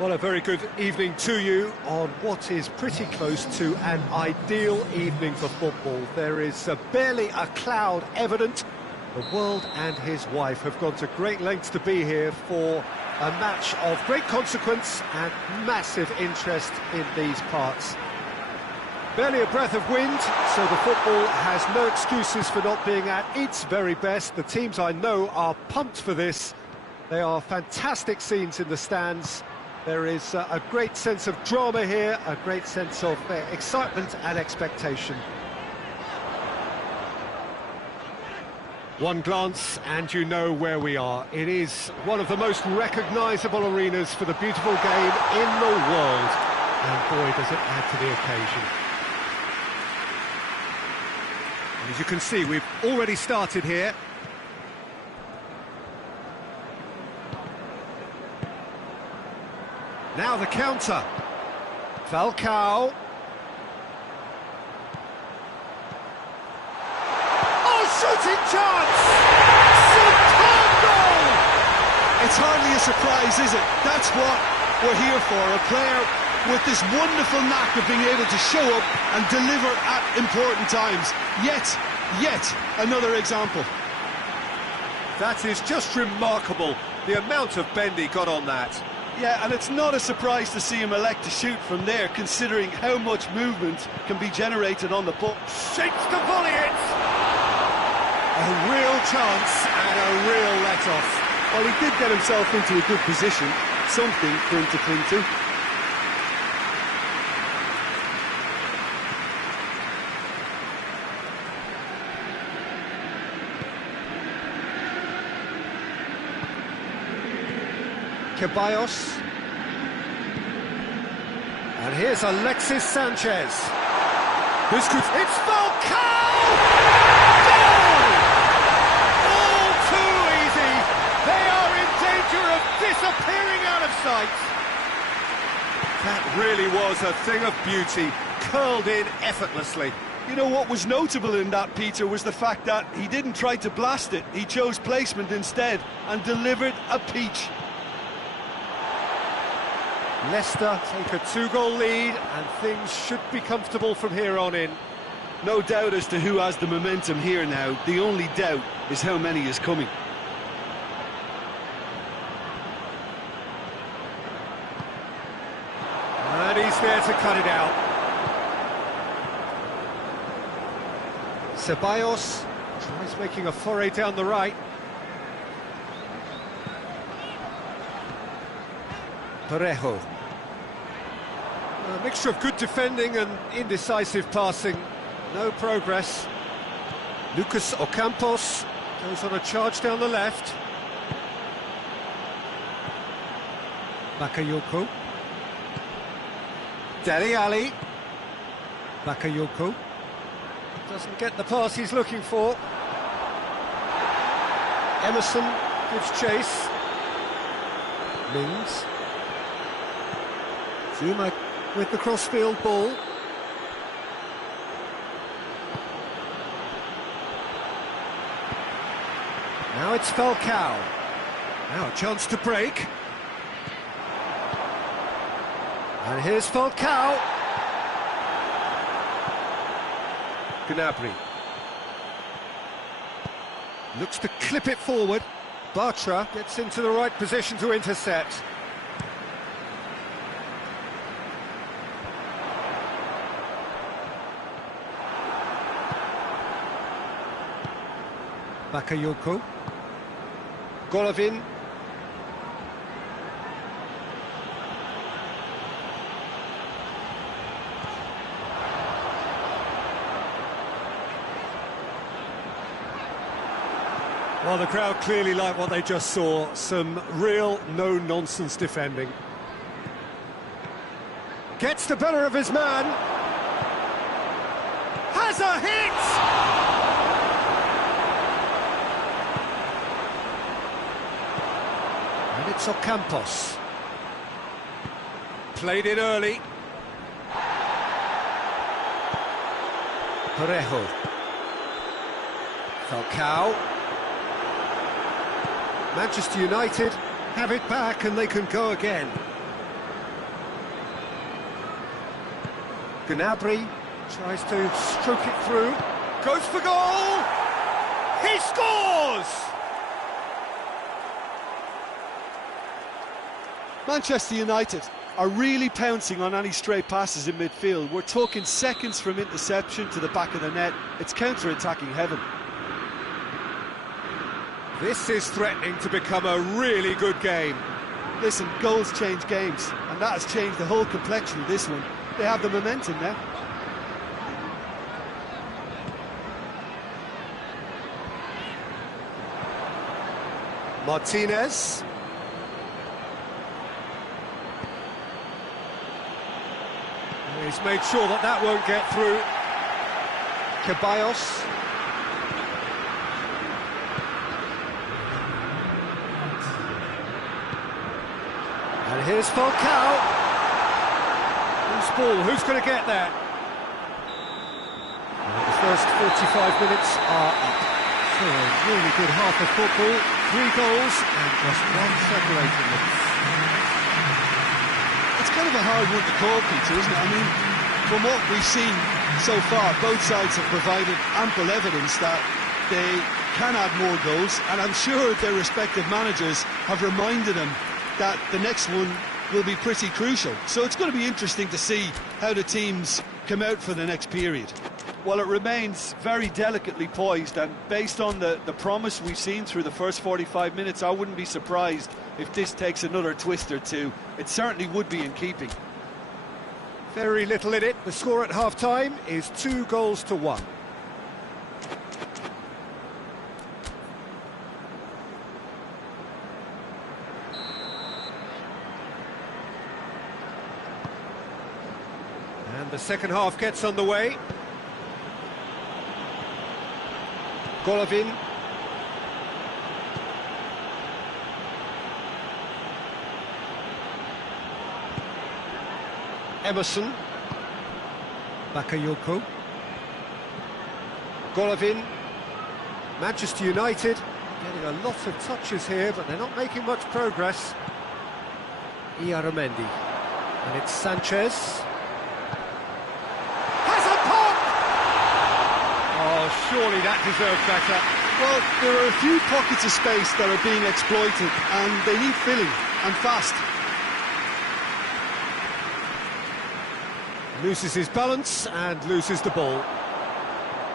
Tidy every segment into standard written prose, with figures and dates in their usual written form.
Well, a very good evening to you on what is pretty close to an ideal evening for football. There is barely a cloud evident. The world and his wife have gone to great lengths to be here for a match of great consequence and massive interest in these parts. Barely a breath of wind, so the football has no excuses for not being at its very best. The teams I know are pumped for this. They are fantastic scenes in the stands. There is a great sense of drama here, a great sense of excitement and expectation. One glance and you know where we are. It is one of the most recognisable arenas for the beautiful game in the world. And boy, does it add to the occasion. And as you can see, we've already started here. Now the counter. Falcao. Oh, shooting chance! Superb goal! It's hardly a surprise, is it? That's what we're here for. A player with this wonderful knack of being able to show up and deliver at important times. Yet another example. That is just remarkable, the amount of bend he got on that. Yeah, and it's not a surprise to see him elect to shoot from there, considering how much movement can be generated on the ball. Shapes the volley it! A real chance and a real let-off. Well, he did get himself into a good position, something for him to cling to. Ceballos. And here's Alexis Sanchez. This could... It's Falcao! Goal! All too easy. They are in danger of disappearing out of sight. That really was a thing of beauty, curled in effortlessly. You know what was notable in that, Peter, was the fact that he didn't try to blast it. He chose placement instead and delivered a peach. Leicester take a 2-goal lead and things should be comfortable from here on in. No doubt as to who has the momentum here now. The only doubt is how many is coming. And he's there to cut it out. Ceballos tries making a foray down the right. Parejo. A mixture of good defending and indecisive passing. No progress. Lucas Ocampos goes on a charge down the left. Bakayoko. Dele Alli. Bakayoko. Doesn't get the pass he's looking for. Emerson gives chase. Mings. Zuma with the crossfield ball. Now it's Falcao. Now a chance to break. And here's Falcao. Gnabry. Looks to clip it forward. Bartra gets into the right position to intercept. Bakayoko. Golovin. Well, the crowd clearly like what they just saw. Some real no-nonsense defending. Gets the better of his man. Has a hit! And it's Ocampos. Played it early. Parejo. Falcao. Manchester United have it back and they can go again. Gnabry tries to stroke it through, goes for goal! He scores! Manchester United are really pouncing on any stray passes in midfield. We're talking seconds from interception to the back of the net. It's counter-attacking heaven. This is threatening to become a really good game. Listen, goals change games, and that has changed the whole complexion of this one. They have the momentum now. Martinez. He's made sure that that won't get through. Ceballos. And here's Falcao. Who's ball? Who's going to get that? And the first 45 minutes are up. So a really good half of football. 3 goals and just one separating them. It's kind of a hard one to call, Peter, isn't it? I mean, from what we've seen so far, both sides have provided ample evidence that they can add more goals, and I'm sure their respective managers have reminded them that the next one will be pretty crucial. So it's going to be interesting to see how the teams come out for the next period. Well, it remains very delicately poised, and based on the promise we've seen through the first 45 minutes, I wouldn't be surprised if this takes another twist or two. It certainly would be in keeping. Very little in it. The score at half-time is 2-1. And the second half gets underway. Golovin. Emerson. Bakayoko. Golovin. Manchester United getting a lot of touches here, but they're not making much progress. Iaramendi. And it's Sanchez. Has a pop! Oh, surely that deserved better. Well, there are a few pockets of space that are being exploited, and they need filling, and fast. Loses his balance and loses the ball.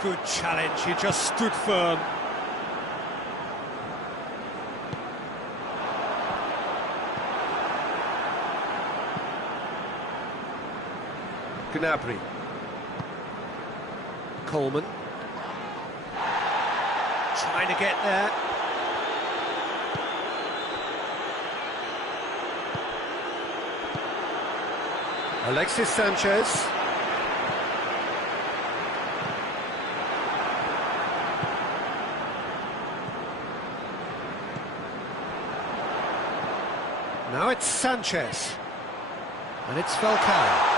Good challenge, he just stood firm. Gnabry. Coleman. Trying to get there. Alexis Sanchez. Now it's Sanchez. And it's Falcao.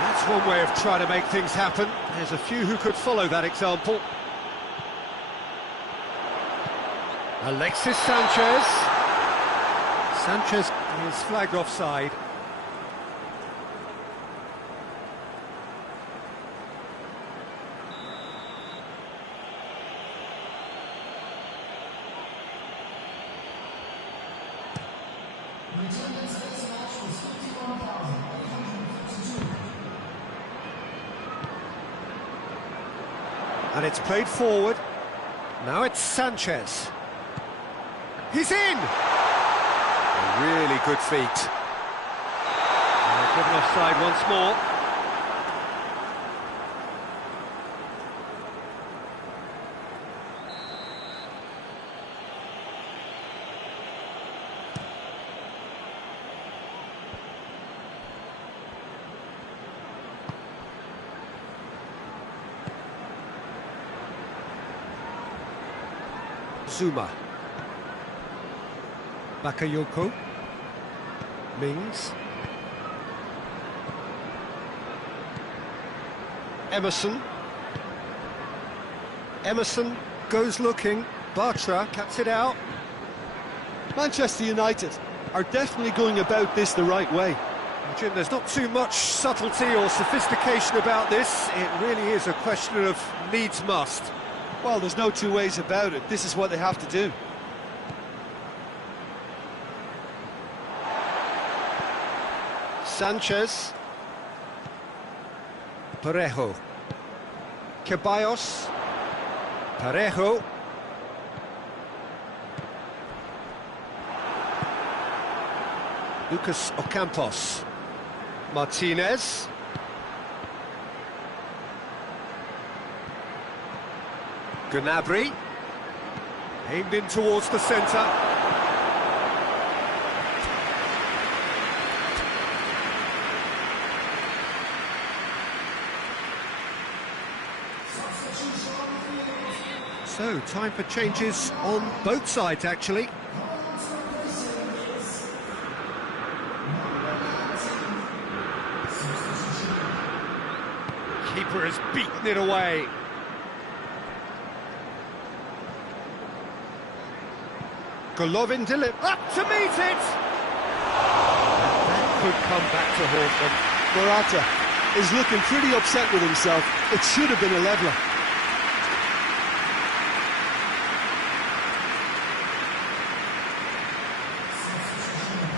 That's one way of trying to make things happen. There's a few who could follow that example. Alexis Sanchez. Sanchez is flagged offside. And it's played forward. Now it's Sanchez. He's in! A really good feat. Given offside once more. Zuma. Bakayoko. Mings. Emerson. Emerson goes looking. Bartra cuts it out. Manchester United are definitely going about this the right way. Jim, there's not too much subtlety or sophistication about this. It really is a question of needs must. Well, there's no two ways about it. This is what they have to do. Sanchez. Parejo. Ceballos. Parejo. Lucas Ocampos. Martinez. Gnabry. Aimed in towards the centre. So, time for changes on both sides, actually. Keeper has beaten it away. Golovin Dilip up to meet it! That could come back to haunt them. Morata is looking pretty upset with himself. It should have been a leveller.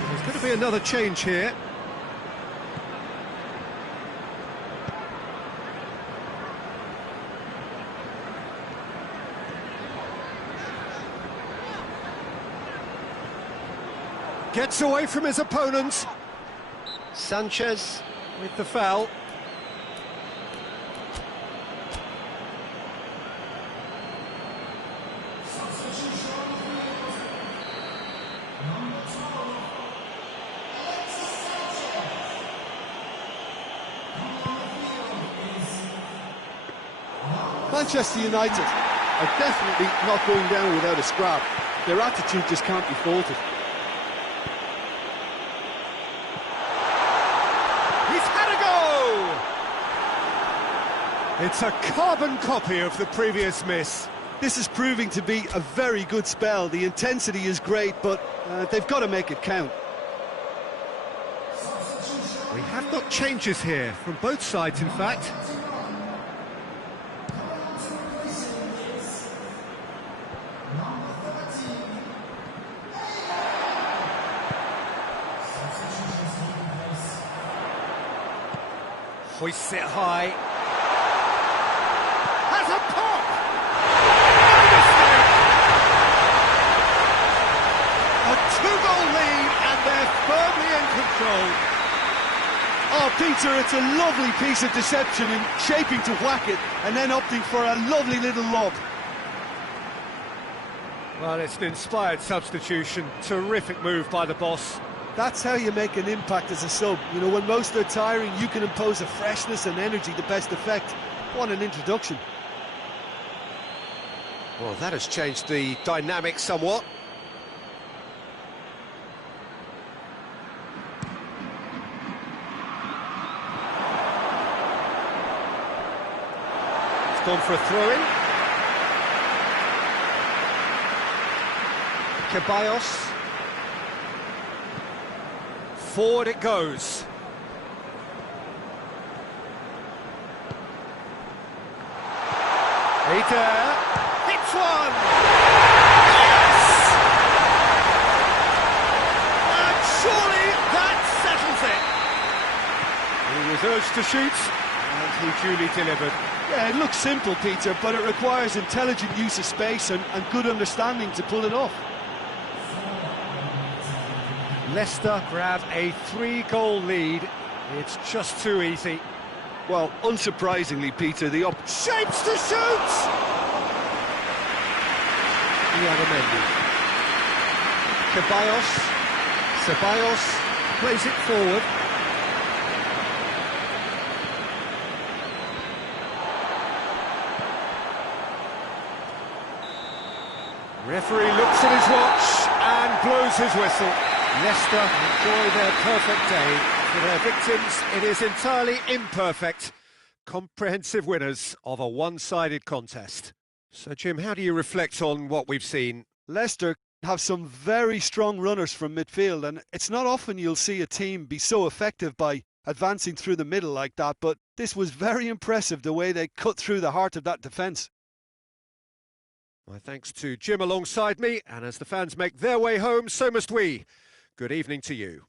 There's going to be another change here. Gets away from his opponent. Sanchez with the foul. Manchester United are definitely not going down without a scrap. Their attitude just can't be faulted. It's a carbon copy of the previous miss. This is proving to be a very good spell. The intensity is great, but they've got to make it count. We have got changes here, from both sides, in fact. Hoists it high. Has a pop! A two-goal lead, and they're firmly in control. Oh, Peter, it's a lovely piece of deception in shaping to whack it and then opting for a lovely little lob. Well, it's an inspired substitution. Terrific move by the boss. That's how you make an impact as a sub. You know, when most are tiring, you can impose a freshness and energy to best effect. What an introduction. Well, that has changed the dynamic somewhat. It's gone for a throw-in. Ceballos. Forward it goes. Eder hits one! Yes! And surely that settles it. He was urged to shoot, and he duly delivered. Yeah, it looks simple, Peter, but it requires intelligent use of space and good understanding to pull it off. Leicester grab a 3-goal lead. It's just too easy. Well, unsurprisingly, Peter, the shapes to shoot! Mendy. Ceballos plays it forward. Referee looks at his watch and blows his whistle. Leicester enjoy their perfect day. For their victims, it is entirely imperfect. Comprehensive winners of a one-sided contest. So, Jim, how do you reflect on what we've seen? Leicester have some very strong runners from midfield, and it's not often you'll see a team be so effective by advancing through the middle like that, but this was very impressive the way they cut through the heart of that defence. My thanks to Jim alongside me, and as the fans make their way home, so must we. Good evening to you.